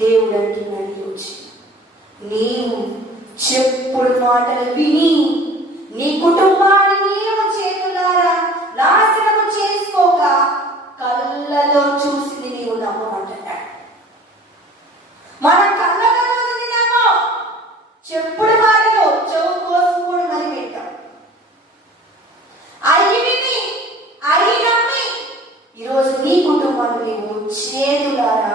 దేవుడు అంటున్నాడు రోజు నీవు చెప్పుడు మాటలు విని నీ కుటుంబాన్ని నీవు చేతులారా నాశనము చేసుకోక కళ్ళలో చూసింది నీవు నమ్మమంటాడు మన కళ్ళలో చూసిందినామో చెప్పుడు మాటలో చెవు కోసుకోడు మరి వింటాం. అయి విని అయి నమ్మి ఈరోజు నీ కుటుంబాన్ని నీవు చేతులారా